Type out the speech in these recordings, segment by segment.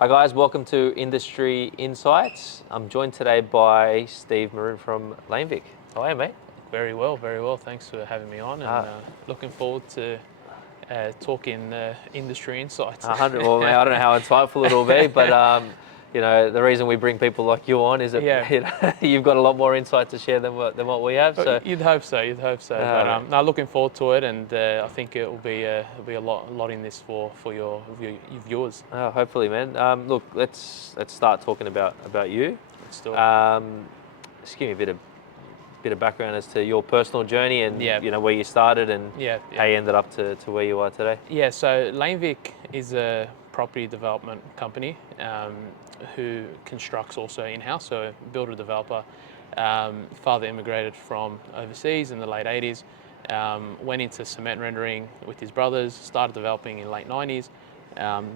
Hi guys, welcome to Industry Insights. I'm joined today by Steve Maroun from LaneVick. How are you, mate? Very well, very well. Thanks for having me on, and looking forward to talking industry insights. 100. Well, mate, I don't know how insightful it'll be, but the reason we bring people like you on is that Yeah. you've got a lot more insight to share than what we have. So You'd hope so. You'd hope so. But no, looking forward to it, and I think it'll be a lot in this for your viewers. hopefully, man. Look, let's start talking about you. Let's do it. Just give me a bit of background as to your personal journey and where you started and how you ended up to where you are today. Yeah, so LaneVick is a property development company who constructs also in-house, so a builder developer. Father immigrated from overseas in the late 80s, went into cement rendering with his brothers, started developing in late 90s,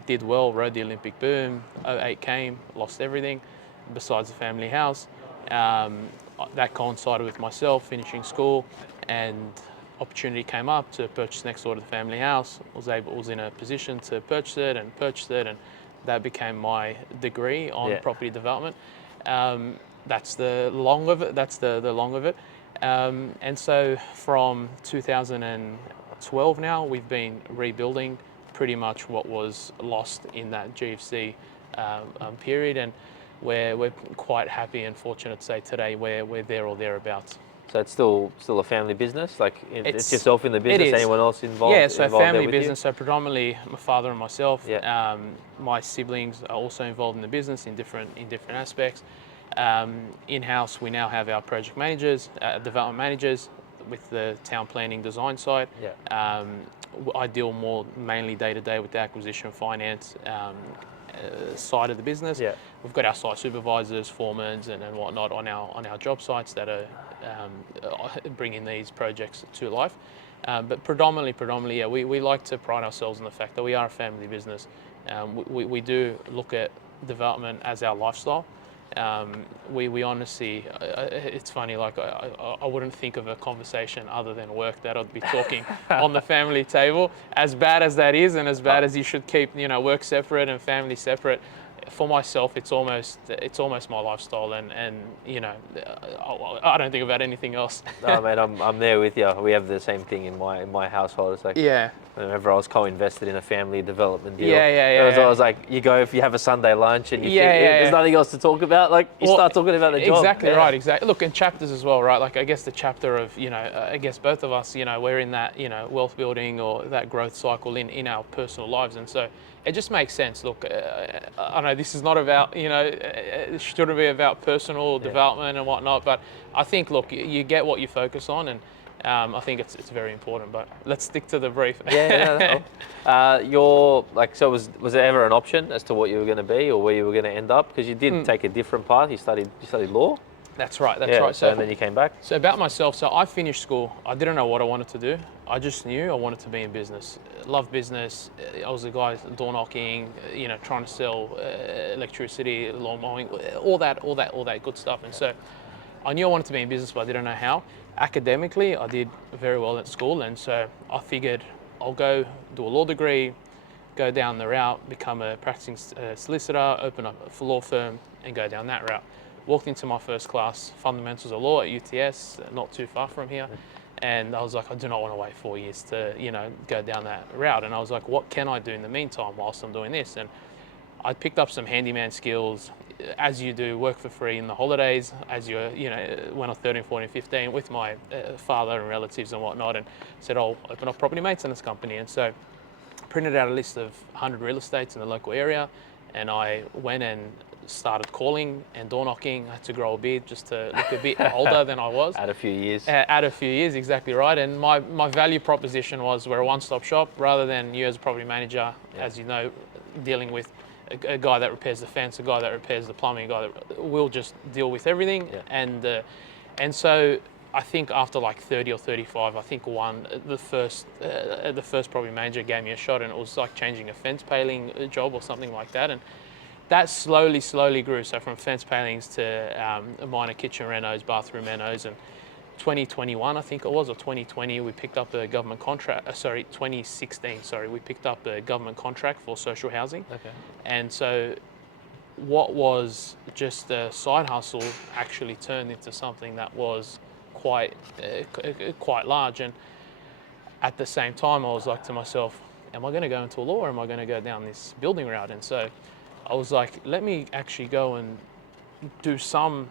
did well, rode the Olympic boom. '08 came, lost everything besides the family house. That coincided with myself finishing school, and opportunity came up to purchase next door to the family house. Was in a position to purchase it, and that became my degree on property development. That's the long of it. The long of it. And so from 2012 now, we've been rebuilding pretty much what was lost in that GFC period, and we're quite happy and fortunate to say today we're there or thereabouts. So it's still a family business. Like it's yourself in the business. Anyone else involved? Yeah, so involved family business. You? So predominantly my father and myself. Yeah. My siblings are also involved in the business in different aspects. In-house, we now have our project managers, development managers, with the town planning design side. Yeah. I deal more mainly day to day with the acquisition finance side of the business. Yeah. We've got our site supervisors, foremen, and whatnot on our job sites that are bringing these projects to life. But predominantly, yeah, we like to pride ourselves in the fact that we are a family business. We do look at development as our lifestyle. We honestly, it's funny, like I wouldn't think of a conversation other than work that I'd be talking on the family table. As bad as that is, and as bad as you should keep, work separate and family separate. For myself, it's almost my lifestyle, and I don't think about anything else. No, mate, I'm there with you. We have the same thing in my household. It's like whenever I was co-invested in a family development deal, I was like, you go if you have a Sunday lunch and there's nothing else to talk about, like you start talking about the job. Exactly right, exactly. Look, and chapters as well, right? Like I guess the chapter of I guess both of us, we're in that wealth building or that growth cycle in our personal lives, and so it just makes sense. Look, I know this is not about, it shouldn't be about personal development and whatnot, but I think, look, you get what you focus on, and I think it's very important. But let's stick to the brief. So was there ever an option as to what you were going to be or where you were going to end up? Because you did take a different path. You studied law. That's right. That's right. So and then you came back. So about myself. So I finished school. I didn't know what I wanted to do. I just knew I wanted to be in business. Love business. I was a guy door knocking, trying to sell electricity, lawn mowing, all that good stuff. And so I knew I wanted to be in business, but I didn't know how. Academically, I did very well at school, and so I figured I'll go do a law degree, go down the route, become a practicing solicitor, open up a law firm, and go down that route. Walked into my first class, Fundamentals of Law at UTS, not too far from here. And I was like, I do not want to wait 4 years to, go down that route. And I was like, what can I do in the meantime whilst I'm doing this? And I picked up some handyman skills, as you do, work for free in the holidays, as you're, when I was 13, 14, 15, with my father and relatives and whatnot, and said, I'll open up a property maintenance company. And so printed out a list of 100 real estates in the local area, and I went and started calling and door knocking. I had to grow a beard just to look a bit older than I was. Add a few years. Add a few years, exactly right. And my value proposition was we're a one-stop shop rather than you as a property manager, as you know, dealing with a guy that repairs the fence, a guy that repairs the plumbing, a guy that will just deal with everything. Yeah. And so I think after like 30 or 35, I think the first property manager gave me a shot, and it was like changing a fence paling job or something like that. And that slowly grew. So from fence palings to minor kitchen renos, bathroom renos, and 2021, I think it was, or 2020, we picked up a government contract. 2016, we picked up a government contract for social housing. Okay. And so what was just a side hustle actually turned into something that was quite large. And at the same time, I was like to myself, am I going to go into law or am I going to go down this building route? And so I was like, let me actually go and do some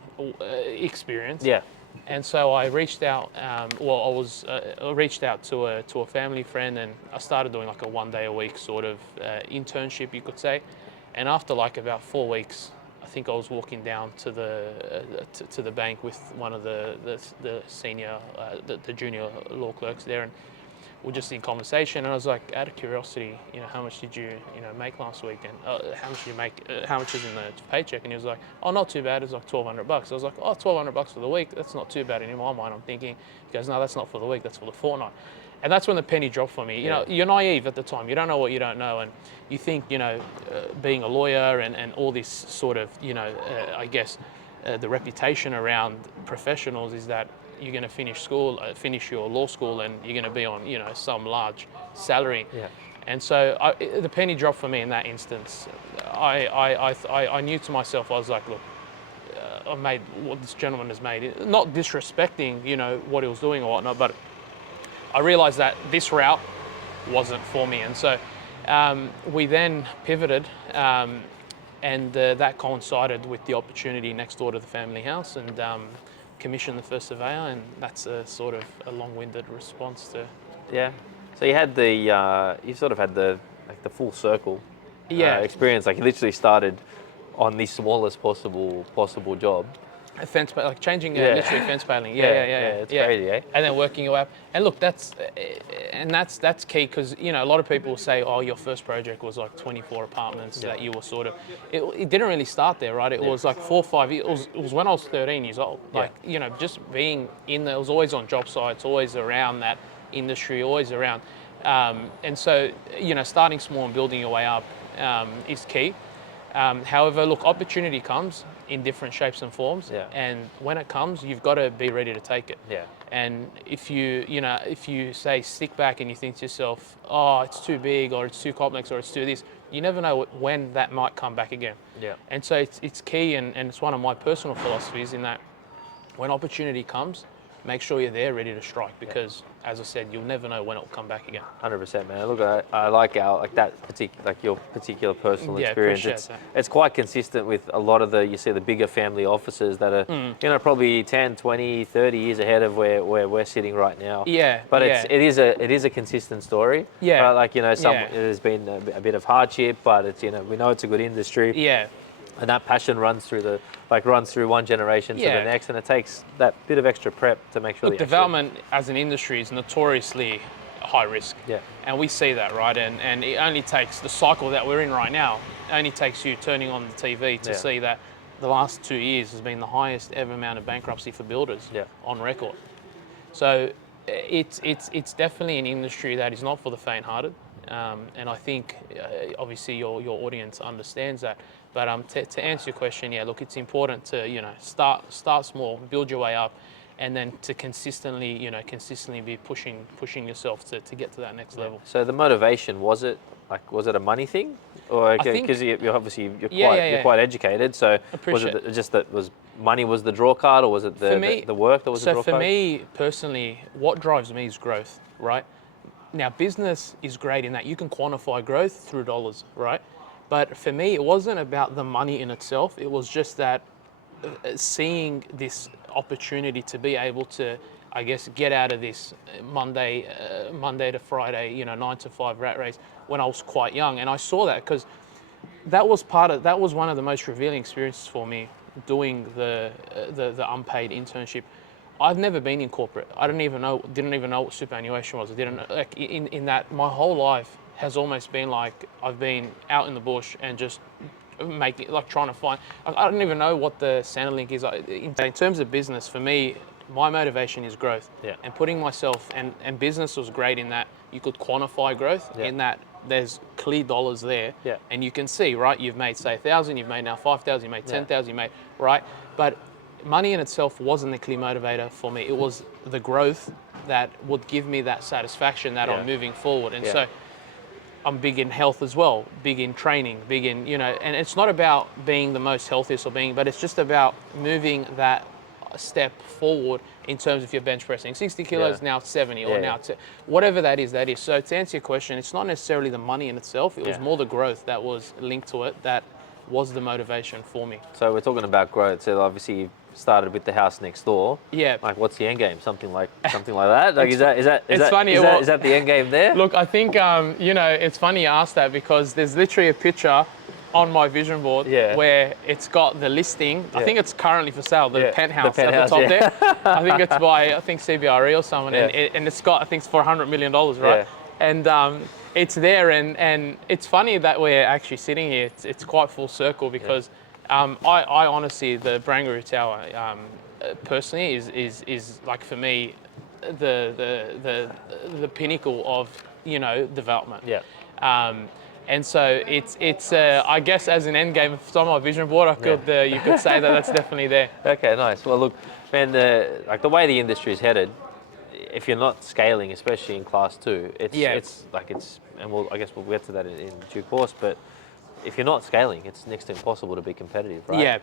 experience. Yeah. And so I reached out. I reached out to a family friend, and I started doing like a 1 day a week sort of internship, you could say. And after like about 4 weeks, I think I was walking down to the bank with one of the senior, the junior law clerks there, and we're just in conversation. And I was like, out of curiosity, how much did you make last week? And how much did you make? How much is in the paycheck? And he was like, oh, not too bad. It's like $1,200. I was like, oh, $1,200 for the week. That's not too bad. And in my mind, I'm thinking, he goes, no, that's not for the week. That's for the fortnight. And that's when the penny dropped for me. You're naive at the time. You don't know what you don't know. And you think, being a lawyer and all this sort of, I guess, the reputation around professionals is that you're going to finish your law school, and you're going to be on, some large salary. Yeah. And so the penny dropped for me in that instance. I knew to myself, I was like, look, I've made what this gentleman has made. Not disrespecting, what he was doing or whatnot, but I realized that this route wasn't for me. And so we then pivoted, and that coincided with the opportunity next door to the family house, and commissioned the first surveyor. And that's a sort of a long-winded response to. Yeah. So you had you sort of had the full circle experience. Like you literally started on the smallest possible job. A fence, like changing literally fence paneling. Yeah. It's crazy, eh? And then working your way up. And look, that's key, because a lot of people say, oh, your first project was like 24 apartments that you were sort of. It didn't really start there, right? It was like 4 or 5 years. It was when I was 13 years old. Like just being in there, I was always on job sites, always around that industry, always around. And so starting small and building your way up is key. However, look, opportunity comes in different shapes and forms, and when it comes, you've got to be ready to take it. Yeah. And if you say stick back and you think to yourself, oh, it's too big, or it's too complex, or it's too this, you never know when that might come back again. Yeah. And so it's key, and it's one of my personal philosophies in that when opportunity comes, make sure you're there ready to strike, because as I said, you'll never know when it'll come back again. 100%, man. Look, I like your particular personal experience. It's quite consistent with a lot of the bigger family offices that are probably 10, 20, 30 years ahead of where we're sitting right now. Yeah. But it is a consistent story. Yeah. There's been a bit of hardship, but it's we know it's a good industry. Yeah. And that passion runs through one generation to the next, and it takes that bit of extra prep to make sure. Look, development as an industry is notoriously high risk. Yeah. And we see that, right? And it only takes the cycle that we're in right now. Only takes you turning on the TV to see that the last 2 years has been the highest ever amount of bankruptcy for builders on record. So it's definitely an industry that is not for the faint-hearted. And I think obviously your audience understands that. But to answer your question, look, it's important to start small, build your way up, and then to consistently be pushing yourself to get to that next level. So the motivation, was it a money thing, or because you're obviously quite educated? So was it just that money was the draw card, or was it the work that was the draw card? So for me personally, what drives me is growth, right? Now, business is great in that you can quantify growth through dollars, right? But for me, it wasn't about the money in itself. It was just that seeing this opportunity to be able to, I guess, get out of this Monday to Friday, 9 to 5 rat race when I was quite young. And I saw that because that was one of the most revealing experiences for me, doing the unpaid internship. I've never been in corporate. Didn't even know what superannuation was. I didn't in that my whole life has almost been like I've been out in the bush and just trying to find. I don't even know what the Centrelink is. In terms of business, for me, my motivation is growth. Yeah. And putting myself and business was great in that you could quantify growth in that there's clear dollars there. Yeah. And you can see, right? You've made say 1,000, you've made now 5,000, you made 10,000, you made right, but money in itself wasn't the clear motivator for me. It was the growth that would give me that satisfaction that I'm moving forward. And so I'm big in health as well, big in training, big in, and it's not about being the most healthiest but it's just about moving that step forward in terms of your bench pressing. 60 kilos, now 70, or now whatever that is. So to answer your question, it's not necessarily the money in itself, it was more the growth that was linked to it that was the motivation for me. So we're talking about growth. So obviously you started with the house next door. Yeah. Like, what's the end game? Something like that. Like, is that the end game there? Look, I think it's funny you asked that, because there's literally a picture on my vision board where it's got the listing. I think it's currently for sale, the penthouse at the top there. I think it's by CBRE or someone, and it's got, I think it's for $100 million, right? And it's there, and it's funny that we're actually sitting here. It's quite full circle, because I honestly, the Barangaroo Tower, personally, is like, for me, the pinnacle of development. And so it's I guess as an end game, if it's on my vision board, you could say that's definitely there. Okay, nice. Well, look, man, like the way the industry is headed, if you're not scaling, especially in class 2, and I guess we'll get to that in due course, but if you're not scaling, it's next to impossible to be competitive, right?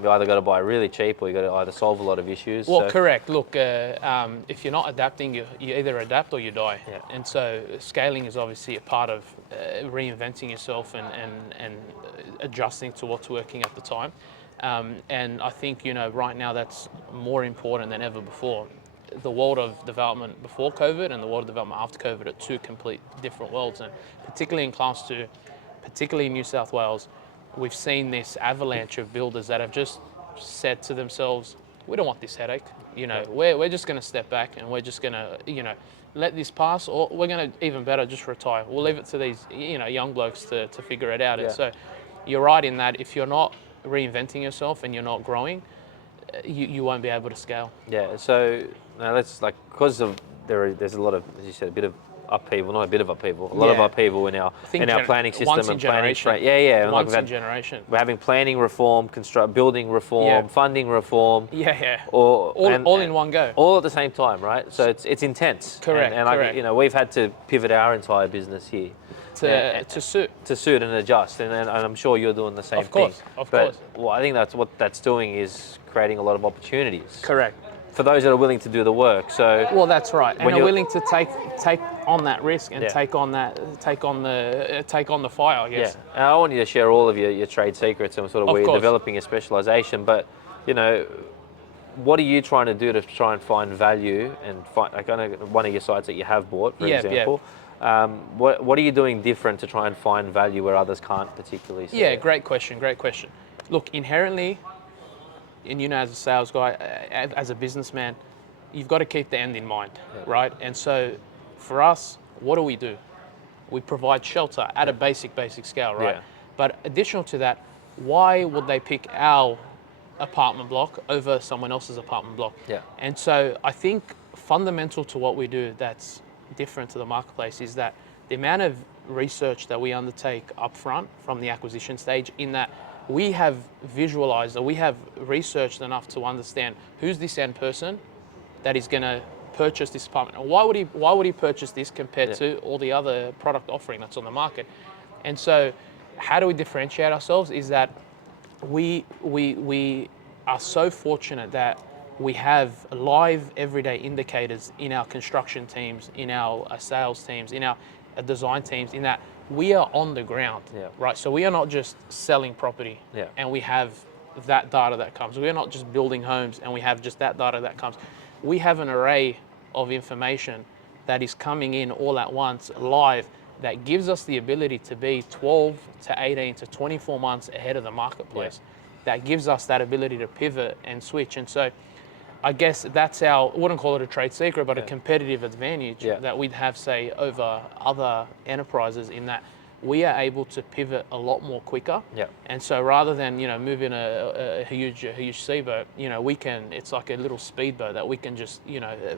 You either got to buy really cheap, or you got to either solve a lot of issues. Well, correct. Look, if you're not adapting, you either adapt or you die. And so scaling is obviously a part of reinventing yourself and adjusting to what's working at the time. And I think, right now that's more important than ever before. The world of development before COVID and the world of development after COVID are two complete different worlds. And particularly in class 2, particularly in New South Wales, we've seen this avalanche of builders that have just said to themselves, we don't want this headache. We're just going to step back, and we're just going to, let this pass, or we're going to, even better, just retire. We'll leave it to these, young blokes to figure it out. And so you're right in that if you're not reinventing yourself and you're not growing, you won't be able to scale. Yeah, so now let's, because of there's a lot of, as you said, a bit of upheaval, not a bit of upheaval, a lot of upheaval in our planning system once in and planning. generation. Once in generation. We're having planning reform, building reform, funding reform. All in one go. All at the same time, right? So it's intense. Correct. And we've had to pivot our entire business here to suit and adjust, and I'm sure you're doing the same thing. Of course. Well, I think that's what that's doing, is creating a lot of opportunities. Correct. For those that are willing to do the work. So well, that's right, and are willing to take on that risk and take on the fire, I guess. Yeah, and I want you to share all of your trade secrets and sort of where you're developing your specialization. But what are you trying to do to try and find value and find? Like, I know one of your sites that you have bought, for example. What are you doing different to try and find value where others can't particularly see? Yeah, great question. Look, inherently, and as a sales guy, as a businessman, you've got to keep the end in mind, right? And so for us, what do? We provide shelter at a basic scale, right? But additional to that, why would they pick our apartment block over someone else's apartment block? And so I think fundamental to what we do that's different to the marketplace is that the amount of research that we undertake up front from the acquisition stage, in that we have visualized, or we have researched enough to understand who's this end person that is going to purchase this apartment, and why would he purchase this compared to all the other product offering that's on the market. And so how do we differentiate ourselves is that we are so fortunate that we have live everyday indicators in our construction teams, in our sales teams, in our design teams, in that we are on the ground, right? So we are not just selling property and we have that data that comes. We are not just building homes and we have just that data that comes. We have an array of information that is coming in all at once, live, that gives us the ability to be 12 to 18 to 24 months ahead of the marketplace. That gives us that ability to pivot and switch. And so I guess that's I wouldn't call it a trade secret, but a competitive advantage that we'd have, say, over other enterprises, in that we are able to pivot a lot more quicker. And so rather than, move in a huge seaboat, it's like a little speedboat that we can just,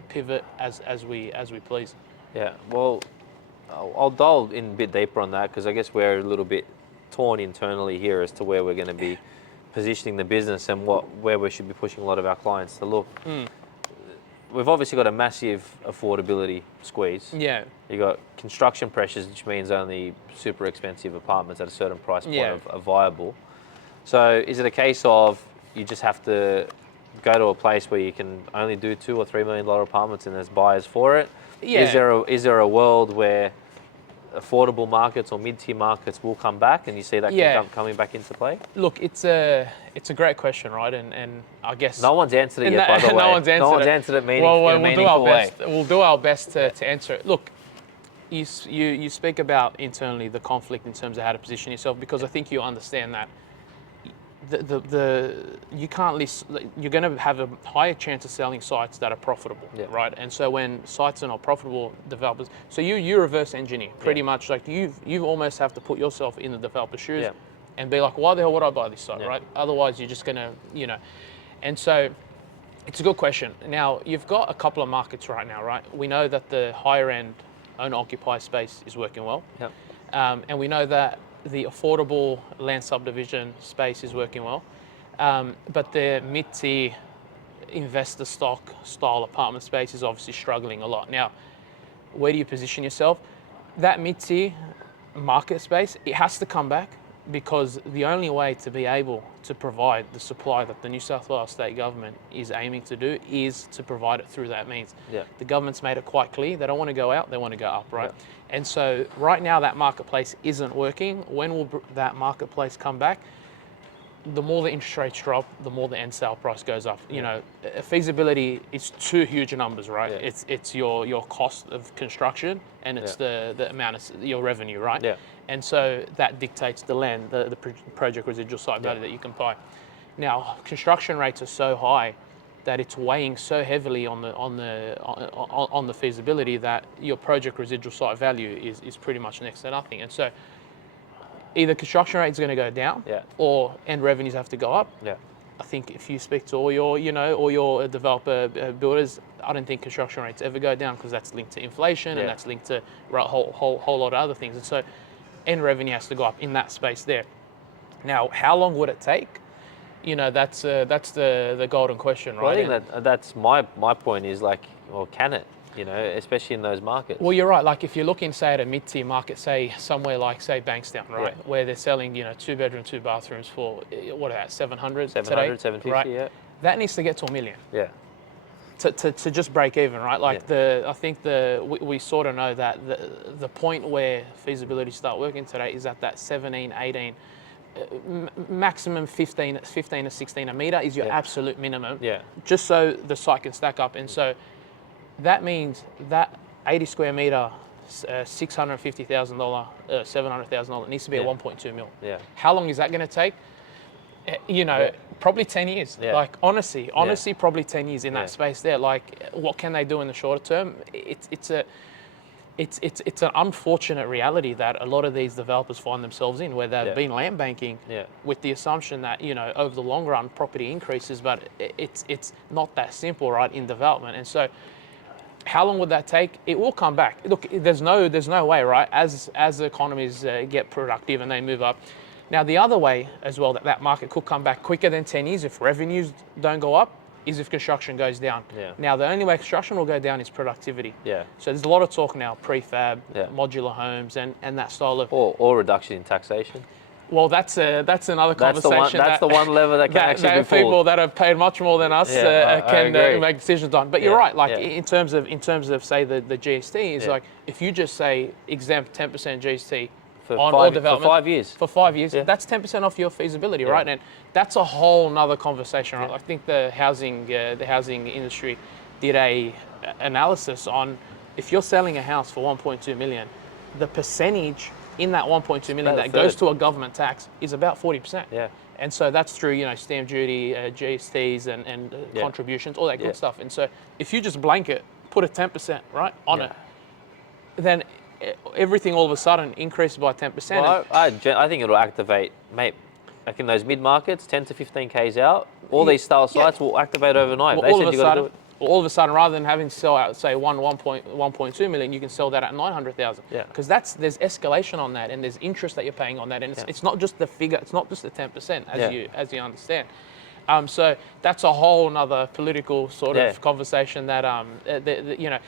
pivot as we please. Yeah, well, I'll dial in a bit deeper on that, because I guess we're a little bit torn internally here as to where we're going to be positioning the business and where we should be pushing a lot of our clients to look. we've obviously got a massive affordability squeeze. Yeah. You got construction pressures, which means only super expensive apartments at a certain price point are viable. So is it a case of you just have to go to a place where you can only do $2 or $3 million apartments and there's buyers for it? Yeah. Is there a world where affordable markets or mid-tier markets will come back, and you see that coming back into play? Look, it's a great question, right? And I guess no one's answered it yet, by the way. No one's answered it in a meaningful way. We'll do our best to answer it. Look, you speak about internally the conflict in terms of how to position yourself, because I think you understand that you can't list, you're going to have a higher chance of selling sites that are profitable, right? And so when sites are not profitable, developers, so you reverse engineer pretty much, like you almost have to put yourself in the developer's shoes and be like, why the hell would I buy this site, right? Otherwise you're just going to, and so it's a good question. Now you've got a couple of markets right now, right? We know that the higher end owner-occupier space is working well. And we know that the affordable land subdivision space is working well, but the mid-tier investor stock style apartment space is obviously struggling a lot. Now, where do you position yourself? That mid-tier market space, it has to come back, because the only way to be able to provide the supply that the New South Wales state government is aiming to do is to provide it through that means. The government's made it quite clear they don't want to go out, they want to go up, right? And so right now that marketplace isn't working. When will that marketplace come back? The more the interest rates drop, the more the end sale price goes up. Feasibility is two huge numbers, right? It's your cost of construction, and it's the amount of your revenue, right? And so that dictates the land, the project residual site value that you can buy. Now, construction rates are so high that it's weighing so heavily on the feasibility that your project residual site value is pretty much next to nothing. And so either construction rates are going to go down, or end revenues have to go up. I think if you speak to all your developer builders, I don't think construction rates ever go down, because that's linked to inflation and that's linked to a whole lot of other things. And so end revenue has to go up in that space there. Now, how long would it take? That's the golden question, right? Well, I think that's my point is, like, well, can it? Especially in those markets. Well, you're right. Like if you're looking, say, at a mid-tier market, say somewhere like, say, Bankstown, right, where they're selling, 2-bedroom, 2 bathrooms for what are that, 700 today? 750, right? That needs to get to $1 million. To just break even, right? Like I think we sort of know that the point where feasibility start working today is at that 17, 18. Maximum 15 to 16 a metre is your absolute minimum, just so the site can stack up. And so that means that 80 square metre, $650,000, $700,000 needs to be at 1.2 mil. How long is that going to take? Probably 10 years. Like honestly, probably 10 years in that space there. Like, what can they do in the shorter term? It's an unfortunate reality that a lot of these developers find themselves in, where they've been land banking with the assumption that over the long run property increases, but it's not that simple, right, in development. And so, how long would that take? It will come back. Look, there's no way, right? As the economies get productive and they move up. Now, the other way as well that market could come back quicker than 10 years if revenues don't go up is if construction goes down. Now, the only way construction will go down is productivity. So there's a lot of talk now, prefab, modular homes, and that style of... Or reduction in taxation. Well, that's another conversation. That's the one lever that can actually be pulled. People that have paid much more than us can make decisions on. But you're right. Like in terms of say the GST is like, if you just say exempt 10% GST on all development for 5 years, that's 10% off your feasibility, right? And that's a whole nother conversation, right? I think the housing industry did a analysis on, if you're selling a house for 1.2 million, the percentage in that 1.2 million that goes to a government tax is about 40%. And so that's through, stamp duty, GSTs and contributions, all that good stuff. And so if you just blanket, put a 10%, right, on it, then everything all of a sudden increases by 10%. Well, I think it'll activate, mate, like in those mid-markets, 10 to 15 Ks out, all these style sites will activate overnight. Well, all of a sudden, rather than having to sell out, say, 1.2 million, you can sell that at 900,000. Because there's escalation on that, and there's interest that you're paying on that, and it's not just the figure, it's not just the 10%, as you understand. So that's a whole nother political sort of conversation that, you know,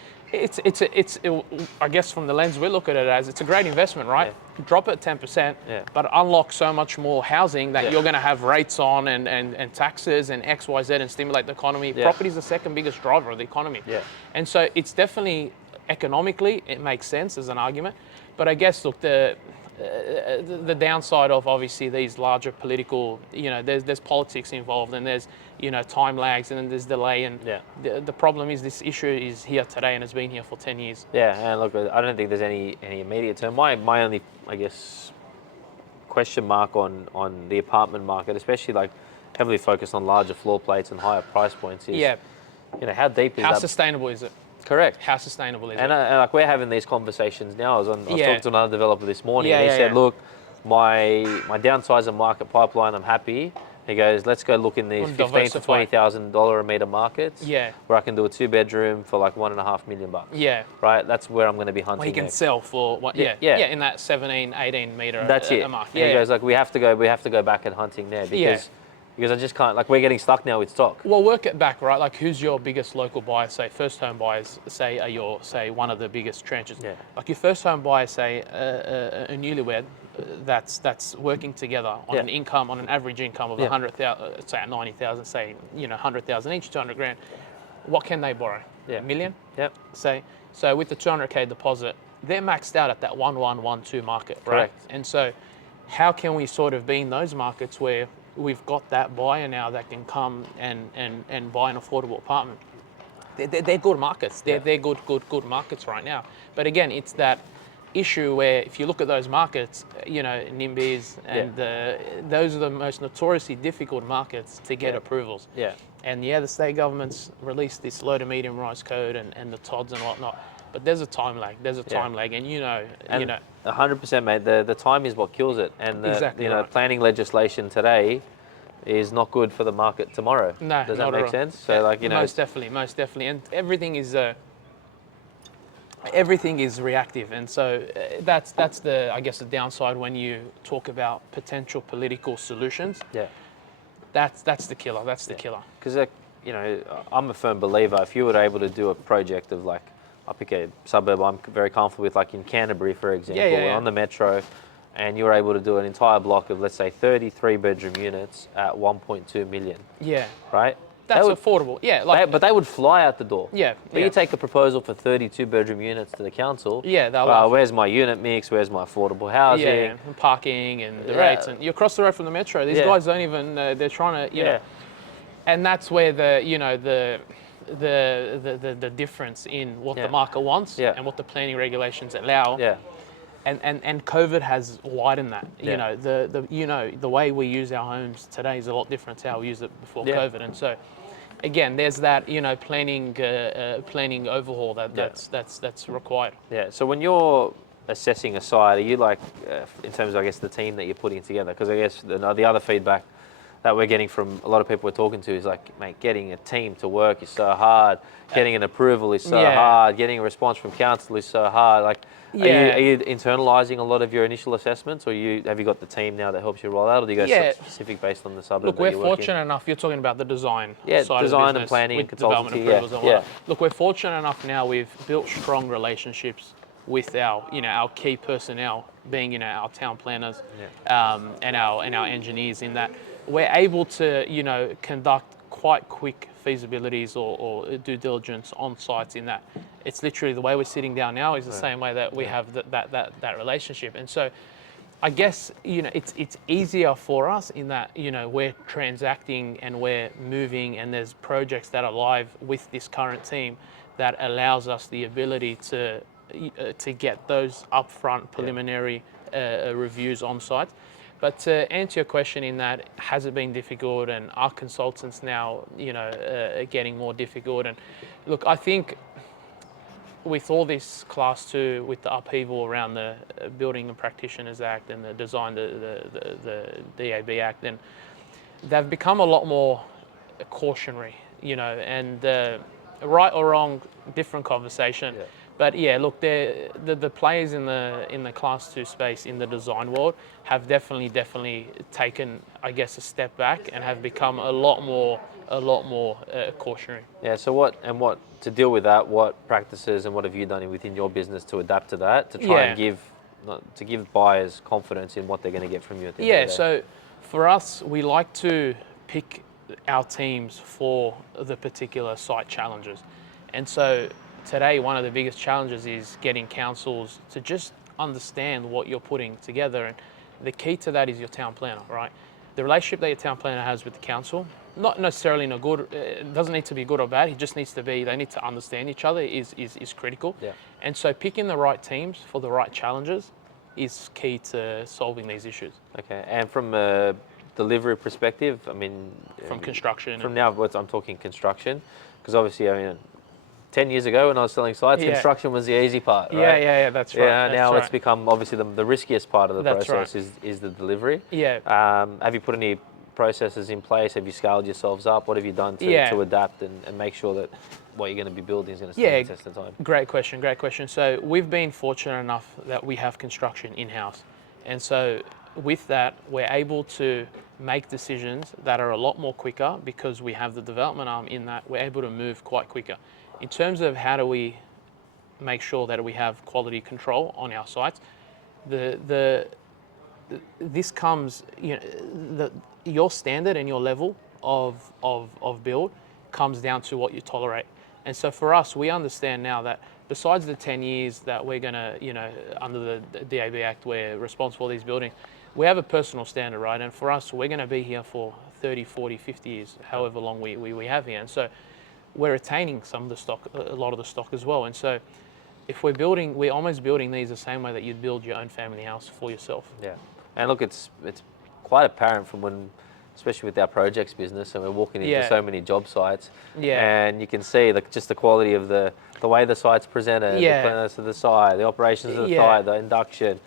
I guess from the lens we look at it as, it's a great investment, right? Drop it 10%, but unlock so much more housing that you're going to have rates on and taxes and X, Y, Z and stimulate the economy. Property is the second biggest driver of the economy. And so it's definitely, economically, it makes sense as an argument. But I guess, look, the downside of obviously these larger political, you know, there's politics involved, and there's, you know, time lags, and then there's delay, and the problem is this issue is here today and has been here for 10 years. Yeah, and look, I don't think there's any immediate term. My only, I guess, question mark on the apartment market, especially like heavily focused on larger floor plates and higher price points, is, you know, how deep is that? How sustainable is it? Correct. How sustainable is it? And like we're having these conversations now. I was talking to another developer this morning, and he said, look, my downsizer market pipeline, I'm happy. He goes, let's go look in these $15,000 to $20,000 a metre markets, where I can do a 2-bedroom for like $1.5 million. Right. That's where I'm going to be hunting. Well, he can sell for what? In that 17, 18 metre. That's it. Mark. He goes, like, we have to go back and hunting there because I just can't, like, we're getting stuck now with stock. Well, work it back, right? Like, who's your biggest local buyer? Say first home buyers, say, are your, say, one of the biggest tranches. Like your first home buyer, say, a newlywed that's working together on an income, on an average income of 100,000, say 90,000, say, you know, 100,000 each, 200 grand. What can they borrow? $1 million? Say, so with the 200K deposit, they're maxed out at that 1-1-1-2 market, right? Correct. And so how can we sort of be in those markets where we've got that buyer now that can come and buy an affordable apartment? They're good markets. They're good markets right now. But again, it's that issue where if you look at those markets, you know, NIMBYs and those are the most notoriously difficult markets to get approvals. And the state government's released this low to medium rise code and the TODs and whatnot. But there's a time lag. There's a time lag, and you know. 100%, mate. The time is what kills it, and planning legislation today is not good for the market tomorrow. No, does that make sense? So, like, you know, most definitely, and everything is reactive, and so that's the, I guess, the downside when you talk about potential political solutions. That's the killer. That's the killer. Because, you know, I'm a firm believer. If you were able to do a project of, like, I'll pick a suburb I'm very comfortable with, like in Canterbury, for example, on the metro, and you were able to do an entire block of, let's say, 33 bedroom units at 1.2 million. Right? That's affordable. But they would fly out the door. But you take a proposal for 32 bedroom units to the council. Where's my unit mix? Where's my affordable housing? And parking and the rates. And you're across the road from the metro. These guys don't even. They're trying to. You know, and that's where the difference in what the market wants and what the planning regulations allow. And COVID has widened that. You know, the way we use our homes today is a lot different to how we used it before COVID. And so, again, there's that, you know, planning overhaul that's required. So when you're assessing a site, are you like, in terms of, I guess, the team that you're putting together? Because I guess the other feedback that we're getting from a lot of people we're talking to is like, mate, getting a team to work is so hard. Getting an approval is so hard. Getting a response from council is so hard. Like, are you internalizing a lot of your initial assessments, or have you got the team now that helps you roll out, or do you go specific based on the suburb? Look, we're fortunate enough. You're talking about the design side design of the and planning and consultancy. Approvals and Look, we're fortunate enough now. We've built strong relationships with our key personnel, being, you know, our town planners and our engineers, in that we're able to, you know, conduct quite quick feasibilities or due diligence on sites. In that, it's literally the way we're sitting down now is the same way that we have that relationship. And so, I guess, you know, it's easier for us in that, you know, we're transacting and we're moving, and there's projects that are live with this current team that allows us the ability to get those upfront preliminary reviews on site. But to answer your question, in that, has it been difficult, and are consultants now, you know, getting more difficult? And look, I think with all this Class 2, with the upheaval around the Building and Practitioners Act and the design, the DAB Act, then they've become a lot more cautionary, you know, and right or wrong, different conversation. But yeah, look, the players in the Class 2 space in the design world have definitely taken, I guess, a step back and have become a lot more cautionary. Yeah. So what to deal with that? What practices and what have you done within your business to adapt to that, to try and give buyers confidence in what they're going to get from you at the end of the day? So for us, we like to pick our teams for the particular site challenges, and so today, one of the biggest challenges is getting councils to just understand what you're putting together. And the key to that is your town planner, right? The relationship that your town planner has with the council, not necessarily in a good, it doesn't need to be good or bad. It just needs to be, they need to understand each other is critical. Yeah. And so picking the right teams for the right challenges is key to solving these issues. Okay. And from a delivery perspective, I mean, From construction. From now, I'm talking construction, because obviously, I mean, 10 years ago when I was selling sites, construction was the easy part, right? Yeah, that's right. Yeah, now it's become obviously the riskiest part of the process is the delivery. Yeah. Have you put any processes in place? Have you scaled yourselves up? What have you done to adapt and make sure that what you're going to be building is going to stand the test of time? Great question. So we've been fortunate enough that we have construction in-house. And so with that, we're able to make decisions that are a lot more quicker because we have the development arm in that. We're able to move quite quicker. In terms of how do we make sure that we have quality control on our sites, this comes, your standard and your level of build comes down to what you tolerate. And so for us, we understand now that besides the 10 years that we're going to, under the DAB Act, we're responsible for these buildings, we have a personal standard, right? And for us, we're going to be here for 30, 40, 50 years, however long we have here. And so we're retaining some of the stock, a lot of the stock as well. And so if we're almost building these the same way that you'd build your own family house for yourself. Yeah. And look, it's quite apparent from when, especially with our projects business, and we're walking into so many job sites, and you can see just the quality of the way the site's presented, the cleanliness of the site, the operations of the site, the induction.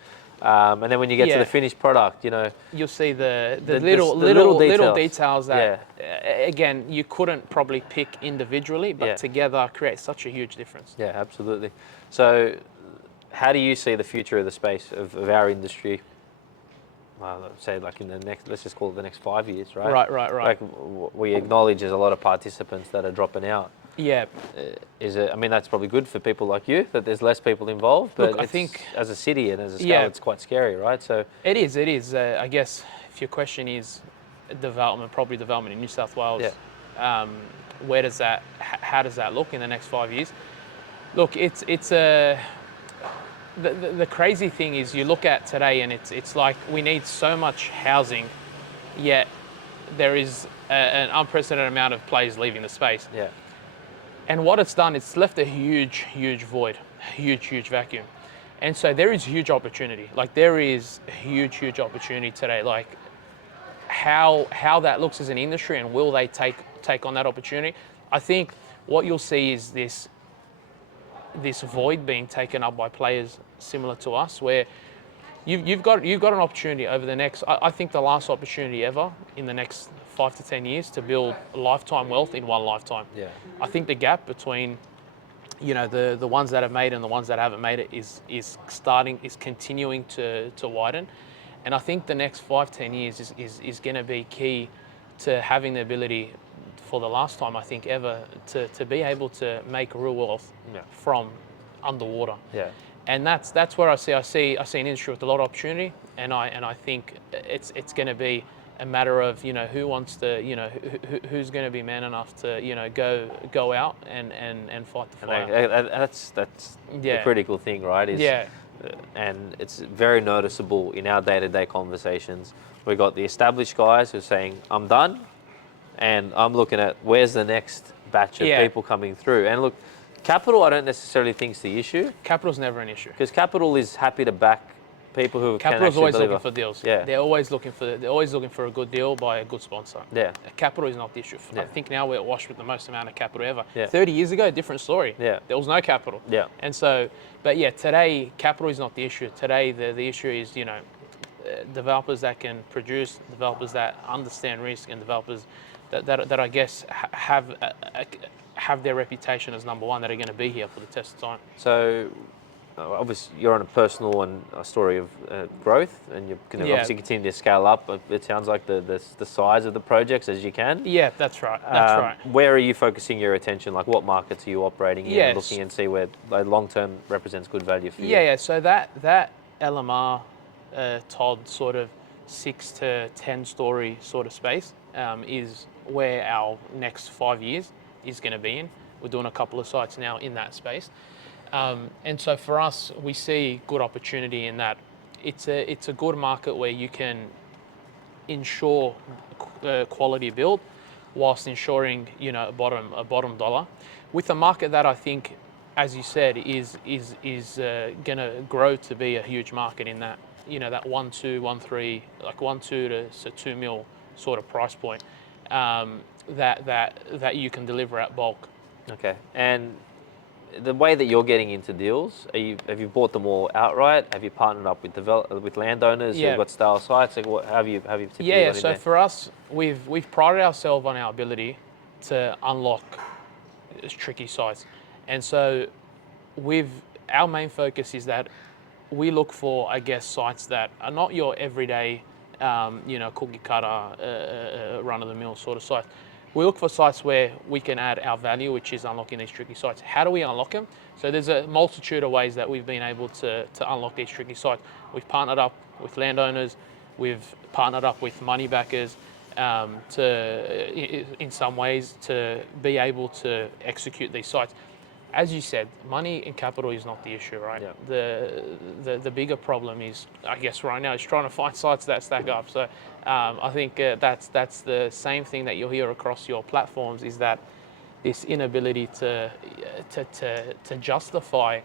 And then when you get to the finished product, you'll see the little details that, again, you couldn't probably pick individually, but together create such a huge difference. Yeah, absolutely. So how do you see the future of the space of our industry? Say like in the next, let's just call it the next 5 years, right? Right. Like we acknowledge there's a lot of participants that are dropping out. Yeah. Is it? I mean, that's probably good for people like you that there's less people involved. But look, I think as a city and as a scale, it's quite scary, right? So it is. I guess if your question is property development in New South Wales, where does that? How does that look in the next 5 years? Look, it's a. The crazy thing is you look at today and it's like we need so much housing, yet there is an unprecedented amount of players leaving the space. Yeah. And what it's done, it's left a huge void, huge vacuum. And so there is huge opportunity. Like there is a huge opportunity today. Like how that looks as an industry and will they take on that opportunity? I think what you'll see is this void being taken up by players similar to us, where you've got an opportunity over the next, I think the last opportunity ever in the next 5 to 10 years to build lifetime wealth in one lifetime. Yeah. I think the gap between the ones that have made it and the ones that haven't made it is continuing to widen. And I think the next 5-10 years is going to be key to having the ability for the last time, I think, ever to be able to make real wealth from underwater. Yeah. And that's where I see an industry with a lot of opportunity, and I think it's going to be a matter of who wants to who's going to be man enough to go out and fight the fire. That's the critical thing, right? And it's very noticeable in our day-to-day conversations. We've got the established guys who are saying, I'm done, and I'm looking at where's the next batch of people coming through. And look, capital I don't necessarily think is the issue. Capital's never an issue. Because capital is happy to back people who Capital's always looking for deals. Yeah. They're always looking for a good deal by a good sponsor. Yeah. Capital is not the issue. I think now we're washed with the most amount of capital ever. Yeah. 30 years ago, different story. Yeah. There was no capital. Yeah. And so, but today capital is not the issue. Today the issue is developers that can produce, developers that understand risk, and developers that I guess have have their reputation as number one, that are going to be here for the test of time. So, obviously, you're on a personal and a story of growth, and you're going to obviously continue to scale up. It sounds like the size of the projects as you can. Yeah, that's right. That's right. Where are you focusing your attention? Like, what markets are you operating in, and looking and see where long term represents good value for you? Yeah. So that LMR, Todd, sort of 6 to 10 story sort of space is where our next 5 years is going to be in. We're doing a couple of sites now in that space. And so for us, we see good opportunity in that. It's a good market where you can ensure quality build whilst ensuring a bottom dollar, with a market that I think, as you said, is going to grow to be a huge market in that that 1.3, like 1.2 to 2 mil sort of price point that you can deliver at bulk. Okay, and the way that you're getting into deals, have you bought them all outright? Have you partnered up with landowners who've got style sites? Like, what have you typically Yeah. done in So there? for us, we've prided ourselves on our ability to unlock tricky sites, and so our main focus is that we look for, I guess, sites that are not your everyday, cookie cutter, run of the mill sort of sites. We look for sites where we can add our value, which is unlocking these tricky sites. How do we unlock them? So there's a multitude of ways that we've been able to unlock these tricky sites. We've partnered up with landowners, we've partnered up with money backers in some ways to be able to execute these sites. As you said, money and capital is not the issue, right? Yeah. The bigger problem is, I guess, right now is trying to find sites that stack up. So I think that's the same thing that you'll hear across your platforms, is that this inability to justify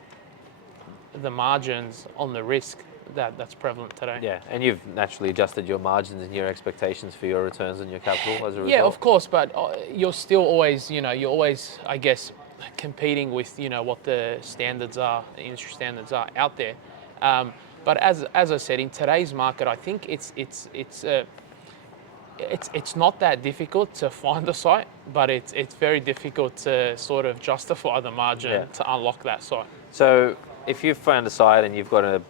the margins on the risk that's prevalent today. Yeah, and you've naturally adjusted your margins and your expectations for your returns on your capital as a result. Yeah, of course, but you're still always, I guess, competing with what the standards are, the industry standards are out there. But as I said, in today's market, I think it's not that difficult to find a site, but it's very difficult to sort of justify the margin to unlock that site. So if you've found a site and you've got an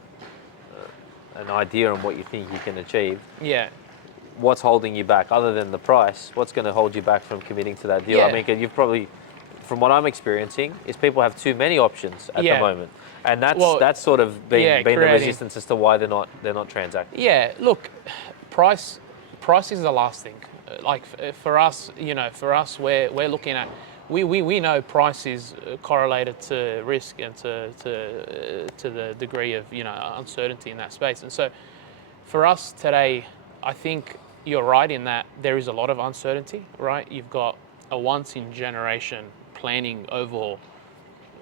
idea on what you think you can achieve, what's holding you back other than the price? What's going to hold you back from committing to that deal? I mean, you've probably, from what I'm experiencing, is people have too many options at the moment, and that's sort of been the resistance as to why they're not transacting. Yeah, look, price is the last thing. Like for us, we're looking at, we know price is correlated to risk and to the degree of uncertainty in that space. And so for us today, I think you're right in that there is a lot of uncertainty, right? You've got a once in generation planning overhaul,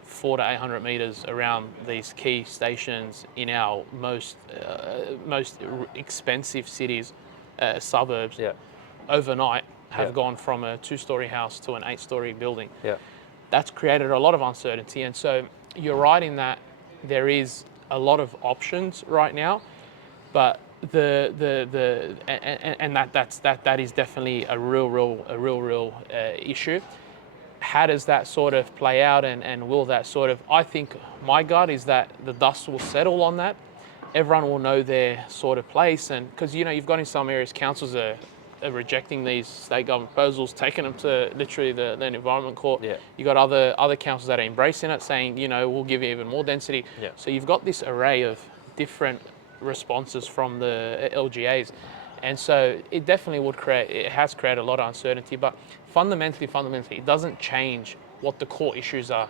400 to 800 meters around these key stations in our most expensive cities, suburbs, overnight have gone from a 2-story house to an 8-story building. Yeah. That's created a lot of uncertainty. And so you're right in that there is a lot of options right now, but that is definitely a real issue. How does that sort of play out, and will that sort of, I think my gut is that the dust will settle on that. Everyone will know their sort of place, and because you've got in some areas councils are rejecting these state government proposals, taking them to literally the environment court. Yeah. You've got other councils that are embracing it, saying we'll give you even more density. Yeah. So you've got this array of different responses from the LGAs, and so it definitely has created a lot of uncertainty. But fundamentally, it doesn't change what the core issues are.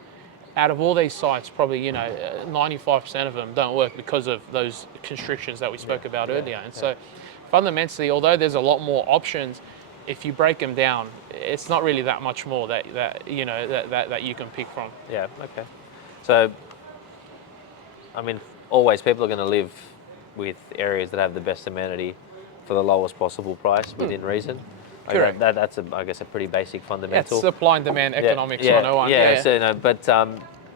Out of all these sites, probably 95% of them don't work because of those constrictions that we spoke about earlier. And so fundamentally, although there's a lot more options, if you break them down, it's not really that much more that you can pick from. Yeah. Okay. So, I mean, always people are going to live with areas that have the best amenity for the lowest possible price within reason. Correct. That's I guess a pretty basic fundamental. It's supply and demand economics 101. Yeah. So but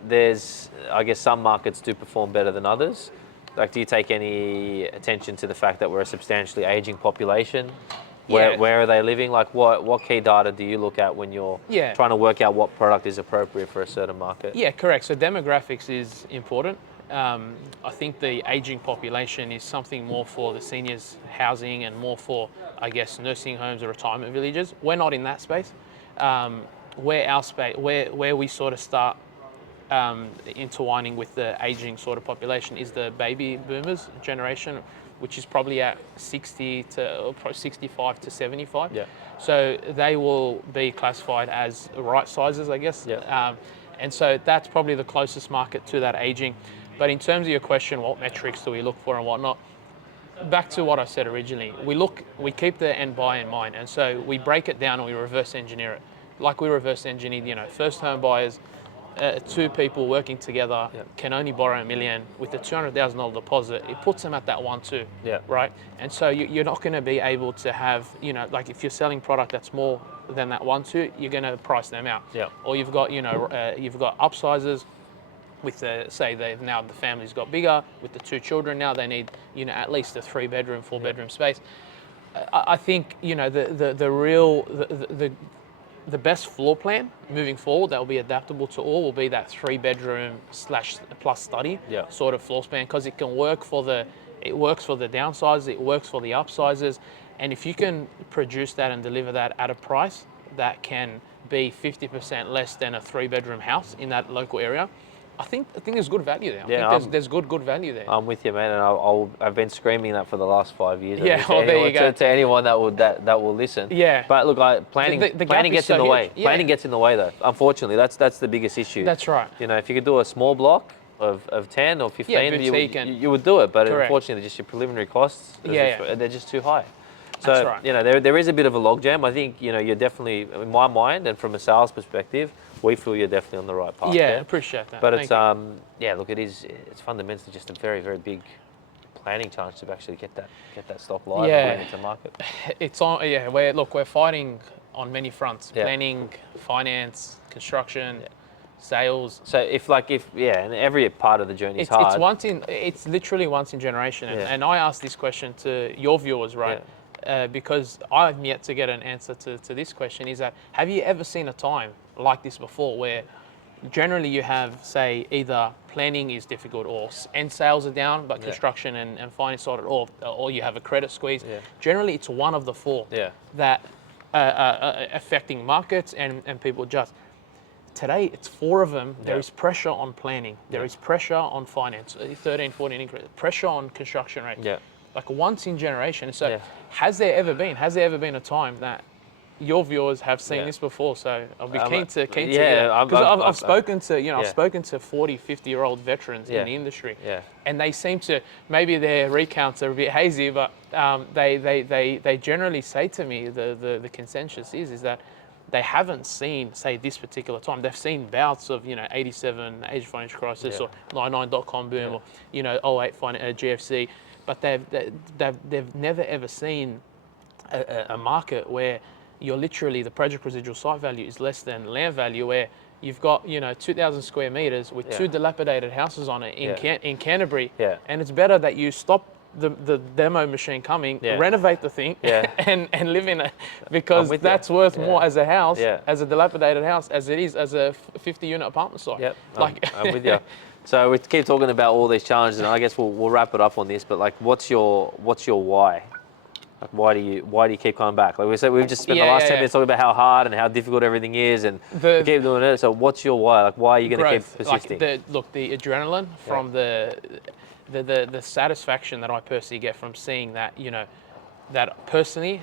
there's, I guess, some markets do perform better than others. Like, do you take any attention to the fact that we're a substantially aging population Where are they living? Like what key data do you look at when you're trying to work out what product is appropriate for a certain market? Yeah, correct. So demographics is important. I think the aging population is something more for the seniors housing and more for, I guess, nursing homes or retirement villages. We're not in that space. Where we sort of start intertwining with the aging sort of population is the baby boomers generation, which is probably at 65 to 75. Yeah. So they will be classified as right sizes, I guess. Yeah. And so that's probably the closest market to that aging. But in terms of your question, what metrics do we look for and whatnot? Back to what I said originally, we keep the end buyer in mind, and so we break it down and we reverse engineer it. Like we reverse engineered, first home buyers, two people working together can only borrow $1 million with the $200,000 deposit. It puts them at that 1-2, right? And so you're not going to be able to have, like if you're selling product that's more than that 1-2, you're going to price them out. Yeah. Or you've got, you've got upsizes. With the family's got bigger, with the 2 children now they need, at least a 3-bedroom, 4-bedroom space. I think, the best floor plan moving forward that will be adaptable to all will be that 3-bedroom / plus study sort of floor plan, because it works for the downsizes, it works for the upsizes, and if you can produce that and deliver that at a price that can be 50% less than a 3-bedroom house in that local area, I think there's good value there. I think there's good value there. I'm with you, man, and I've been screaming that for the last 5 years. Yeah, there you go. To anyone that will listen. Yeah. But look, planning gets in the way. Yeah. Planning gets in the way, though. Unfortunately, that's the biggest issue. That's right. If you could do a small block of 10 or 15, you would do it. But correct. Unfortunately, just your preliminary costs, they're just too high. So, that's right. There is a bit of a logjam. I think, you're definitely, in my mind, and from a sales perspective, we feel you're definitely on the right path. Yeah, I appreciate that. But it's look, it's fundamentally just a very, very big planning challenge to actually get that stock live and bring it to market. It's on. Yeah, we're fighting on many fronts: planning, finance, construction, sales. So and every part of the journey is hard. It's literally once in generation. And I asked this question to your viewers, right? Because I've yet to get an answer to this question. Is that, have you ever seen a time like this before where generally you have, say, either planning is difficult and sales are down, but construction and finance sorted, or you have a credit squeeze? Generally it's one of the four that affecting markets and people adjust. Today it's 4 of them. There is pressure on planning, there is pressure on finance, 13, 14 increase, pressure on construction rate. Like once in generation. So has there ever been a time that your viewers have seen this before? So I'll be keen to because I've spoken to I've spoken to 40, 50-year-old veterans in the industry, and they seem to, maybe their recounts are a bit hazy, but they generally say to me the consensus is that they haven't seen, say, this particular time. They've seen bouts of 87 Asian financial crisis or 99.com boom or 08 GFC. But they've never ever seen a market where you're literally, the project residual site value is less than land value, where you've got 2,000 square meters with 2 dilapidated houses on it in Canterbury, and it's better that you stop the demo machine coming, renovate the thing, and live in it, because that's worth more as a house, as a dilapidated house, as it is as a 50-unit apartment site. I'm with you. So we keep talking about all these challenges, and I guess we'll wrap it up on this. But what's your why? Like, why do you keep coming back? Like we said, we've just spent the last 10 minutes talking about how hard and how difficult everything is, and we keep doing it. So what's your why? Like, why are you going to keep persisting? The adrenaline from the satisfaction that I personally get from seeing that that personally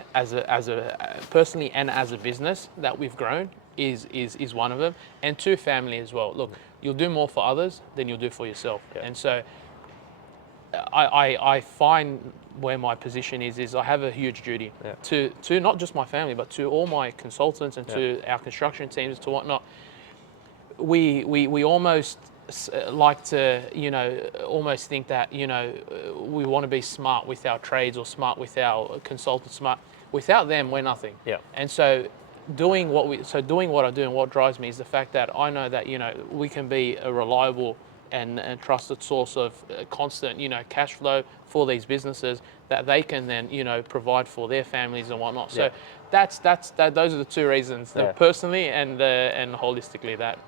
personally and as a business that we've grown is one of them, and 2, family as well. Look, you'll do more for others than you'll do for yourself, and so I find where my position is I have a huge duty to not just my family, but to all my consultants and to our construction teams, to whatnot. We almost like to almost think that we want to be smart with our trades or smart with our consultants. Smart without them, we're nothing. And so doing what I do and what drives me is the fact that I know that we can be a reliable and trusted source of constant, cash flow for these businesses that they can then, provide for their families and whatnot. So those are the two reasons, personally and holistically, that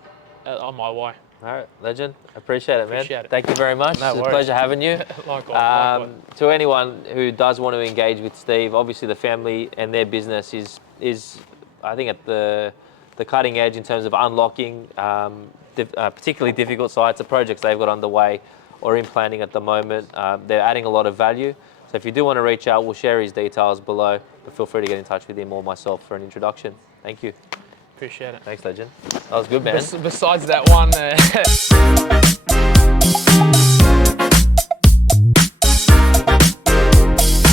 are my why. All right, legend. Appreciate it, man. Appreciate it. Thank you very much. No it's worries. a pleasure having you. Likewise. To anyone who does want to engage with Steve, obviously the family and their business is I think at the cutting edge in terms of unlocking particularly difficult sites, the projects they've got underway or in planning at the moment. They're adding a lot of value. So if you do want to reach out, we'll share his details below, but feel free to get in touch with him or myself for an introduction. Thank you. Appreciate it. Thanks, legend. That was good, man. Besides that one.